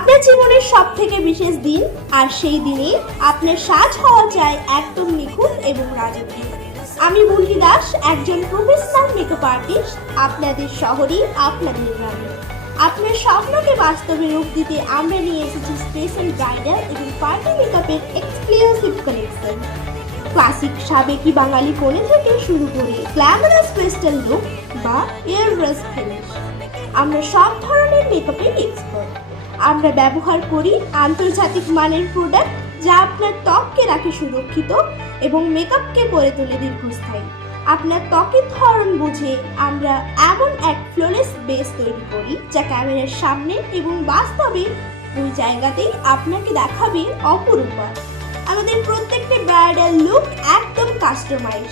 আপনার জীবনের সবথেকে বিশেষ দিন, আর সেই দিনে আপনার সাজ হওয়া চাই একদম নিখুঁত এবং রাজকীয়। আমি বুলকি দাস, একজন প্রফেশনাল মেকআপ আর্টিস্ট, আপনাদের শহরে, আপনাদের গ্রামে। আপনার স্বপ্নকে বাস্তবে রূপ দিতে আমরা নিয়ে এসেছি স্পেশাল ব্রাইডাল এবং পার্টি মেকআপের এক্সক্লুসিভ কালেকশন। ক্লাসিক সাবেকি বাঙালি কোণে থেকে শুরু করে গ্ল্যামারাস ক্রিস্টাল লুক বা এয়ারব্রাশ ফিনিশ, আমরা সব ধরনের মেকআপের এক্সপার্ট। আমরা ব্যবহার করি আন্তর্জাতিক মানের প্রোডাক্ট, যা আপনার ত্বককে রাখে সুরক্ষিত এবং মেকআপকে করে তোলে দীর্ঘস্থায়ী। আপনার ত্বকের ধরন বুঝে আমরা এমন এক ফ্লোলেস বেস তৈরি করি, যা ক্যামেরার সামনে এবং বাস্তবে ওই জায়গাতেই আপনাকে দেখাবে অপরূপা। আমাদের প্রত্যেকটি ব্রাইডাল লুক একদম কাস্টমাইজ।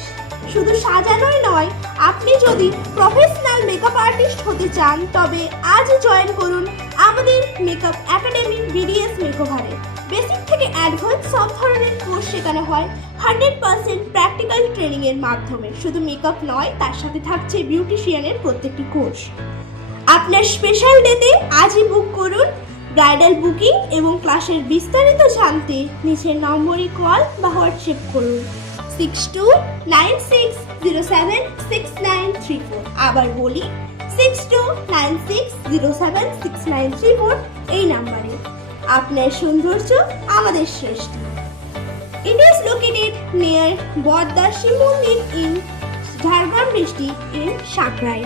শুধু সাজানোই নয়, আপনি যদি প্রফেশনাল মেকআপ আর্টিস্ট হতে চান তবে আজই জয়েন করুন আমাদের মেকআপ একাডেমি বিডিএস মেকওভারে। বেসিক থেকে অ্যাডভান্স সব ধরনের কোর্স শেখানো হয় 100% প্র্যাকটিক্যাল ট্রেনিংয়ের মাধ্যমে। শুধু মেকআপ নয়, তার সাথে থাকছে বিউটিশিয়ানের প্রত্যেকটি কোর্স। আপনার স্পেশাল ডেতে আজই বুক করুন। ব্রাইডাল বুকিং এবং ক্লাসের বিস্তারিত জানতে নিচের নম্বরে কল বা হোয়াটসঅ্যাপ করুন 6296076934। আবার বলি 6296076934 এই নাম্বারে। আপনার সৌন্দর্য আমাদের শ্রেষ্ঠ। It is located near Bodda Shiv Mandir in Jharkhand district in Sakrai.